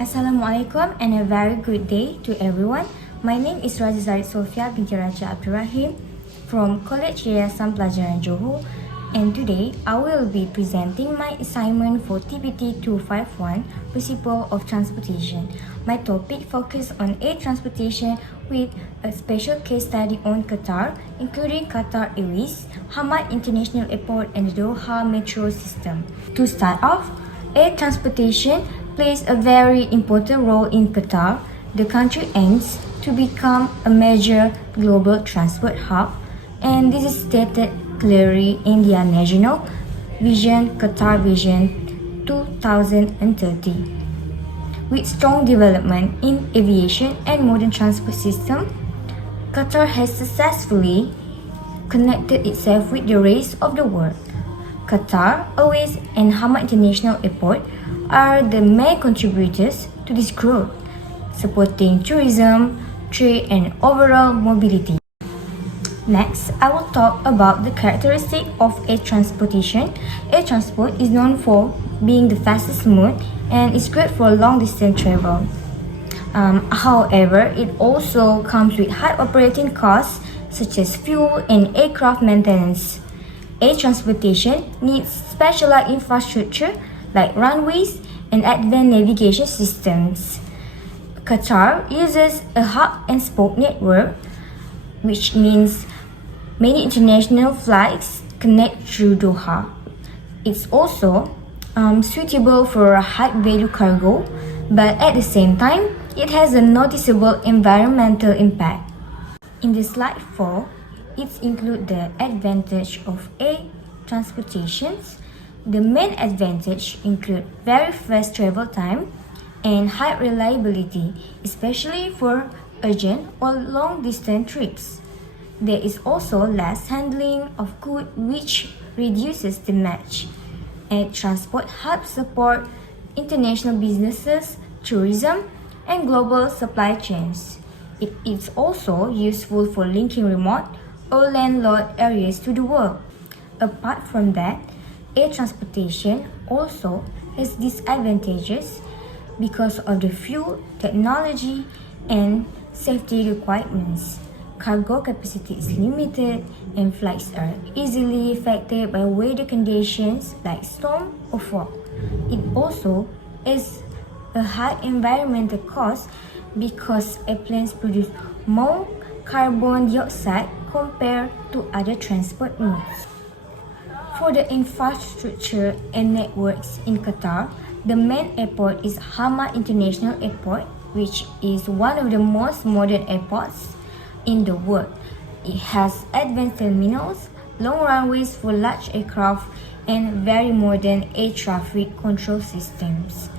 Assalamualaikum and a very good day to everyone. My name is Raja Zaid Sofia binti Raja Abdul Rahim from College Yayasan Pelajaran Johor, and today I will be presenting my assignment for TPT251 Principle of Transportation. My topic focuses on air transportation with a special case study on Qatar, including Qatar Airways, Hamad International Airport and the Doha Metro System. To start off, air transportation plays a very important role in Qatar. The country aims to become a major global transport hub, and this is stated clearly in their national vision, Qatar Vision 2030. With strong development in aviation and modern transport system, Qatar has successfully connected itself with the rest of the world. Qatar Airways and Hamad International Airport are the main contributors to this growth, supporting tourism, trade and overall mobility. Next, I will talk about the characteristic of air transportation. Air transport is known for being the fastest mode and is great for long distance travel. However, it also comes with high operating costs such as fuel and aircraft maintenance. Air transportation needs specialized infrastructure like runways and advanced navigation systems. Qatar uses a hub and spoke network, which means many international flights connect through Doha. It's also suitable for a high-value cargo, but at the same time, it has a noticeable environmental impact. In the slide 4, it includes the advantage of air transportations. The main advantage include very fast travel time and high reliability, especially for urgent or long distance trips. There is also less handling of goods, which reduces the match. Air transport helps support international businesses, tourism, and global supply chains. It is also useful for linking remote or landlocked areas to the world. Apart from that, air transportation also has disadvantages because of the fuel, technology, and safety requirements. Cargo capacity is limited and flights are easily affected by weather conditions like storm or fog. It also is a high environmental cost because airplanes produce more carbon dioxide compared to other transport modes. For the infrastructure and networks in Qatar, the main airport is Hamad International Airport, which is one of the most modern airports in the world. It has advanced terminals, long runways for large aircraft, and very modern air traffic control systems.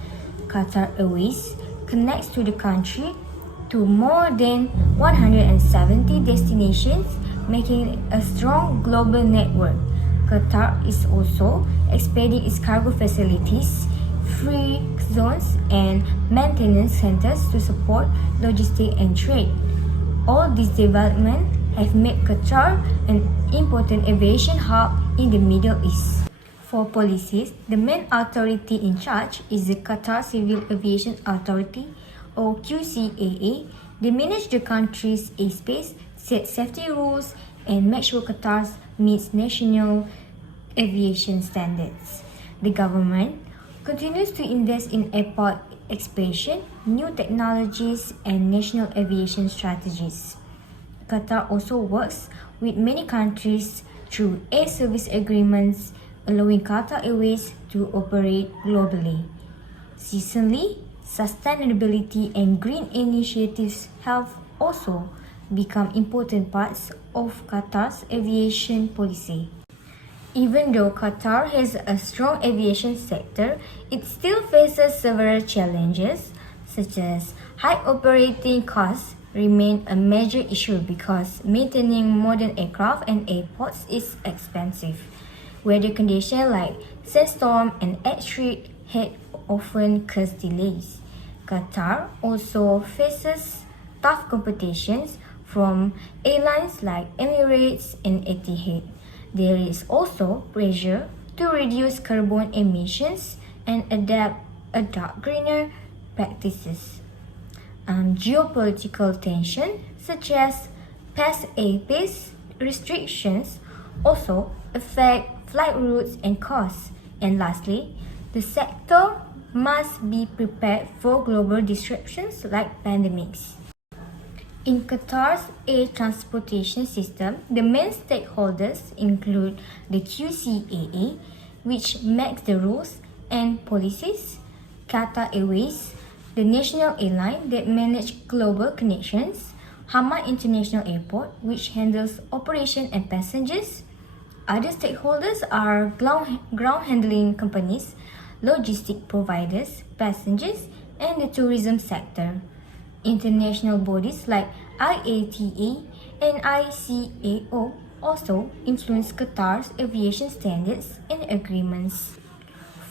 Qatar Airways connects to the country to more than 170 destinations, making it a strong global network. Qatar is also expanding its cargo facilities, free zones, and maintenance centers to support logistics and trade. All these developments have made Qatar an important aviation hub in the Middle East. For policies, the main authority in charge is the Qatar Civil Aviation Authority, or QCAA. They manage the country's airspace, set safety rules, and make sure Qatar meets national aviation standards. The government continues to invest in airport expansion, new technologies, and national aviation strategies. Qatar also works with many countries through air service agreements, allowing Qatar Airways to operate globally. Recently, sustainability and green initiatives have also become important parts of Qatar's aviation policy. Even though Qatar has a strong aviation sector, it still faces several challenges, such as high operating costs remain a major issue because maintaining modern aircraft and airports is expensive. Weather conditions like sandstorm and extreme heat often cause delays. Qatar also faces tough competitions from airlines like Emirates and Etihad. There is also pressure to reduce carbon emissions and adapt a greener practices. Geopolitical tension, such as past airspace restrictions, also affect flight routes and costs. And lastly, the sector must be prepared for global disruptions like pandemics. In Qatar's air transportation system, the main stakeholders include the QCAA, which makes the rules and policies, Qatar Airways, the national airline that manages global connections, Hamad International Airport, which handles operation and passengers. Other stakeholders are ground handling companies, logistic providers, passengers, and the tourism sector. International bodies like IATA and ICAO also influence Qatar's aviation standards and agreements.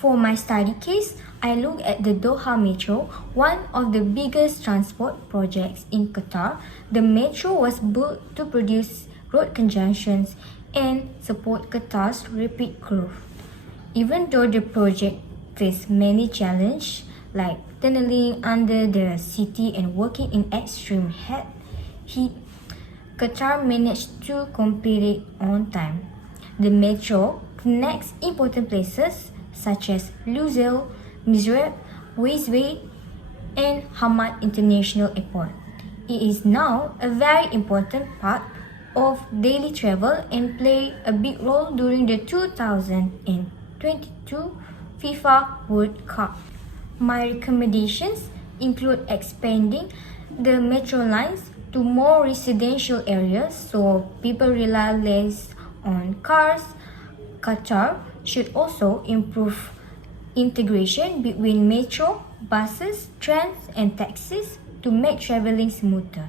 For my study case, I look at the Doha Metro, one of the biggest transport projects in Qatar. The metro was built to reduce road congestions and support Qatar's rapid growth. Even though the project faced many challenges like tunneling under the city and working in extreme heat, Qatar managed to complete it on time. The metro connects important places such as Lusail, Mizrab, Westway, and Hamad International Airport. It is now a very important part of daily travel and played a big role during the 2022 FIFA World Cup. My recommendations include expanding the metro lines to more residential areas so people rely less on cars. Qatar should also improve integration between metro, buses, trams, and taxis to make traveling smoother.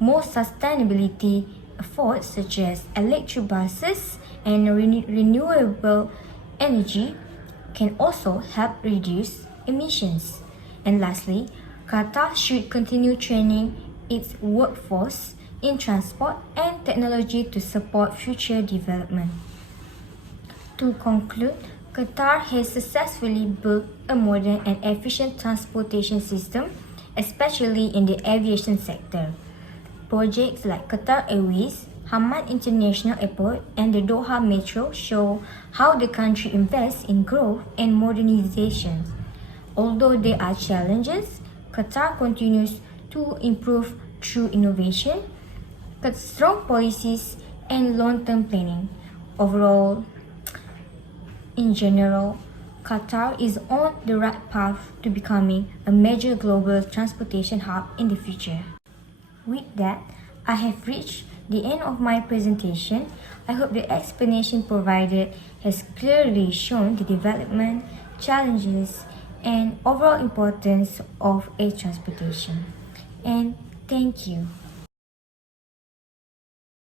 More sustainability efforts such as electric buses and renewable energy can also help reduce emissions. And lastly, Qatar should continue training its workforce in transport and technology to support future development. To conclude, Qatar has successfully built a modern and efficient transportation system, especially in the aviation sector. Projects like Qatar Airways, Hamad International Airport, and the Doha Metro show how the country invests in growth and modernization. Although there are challenges, Qatar continues to improve through innovation, strong policies, and long-term planning. Overall, in general, Qatar is on the right path to becoming a major global transportation hub in the future. With that, I have reached the end of my presentation. I hope the explanation provided has clearly shown the development, challenges, and overall importance of air transportation. And thank you.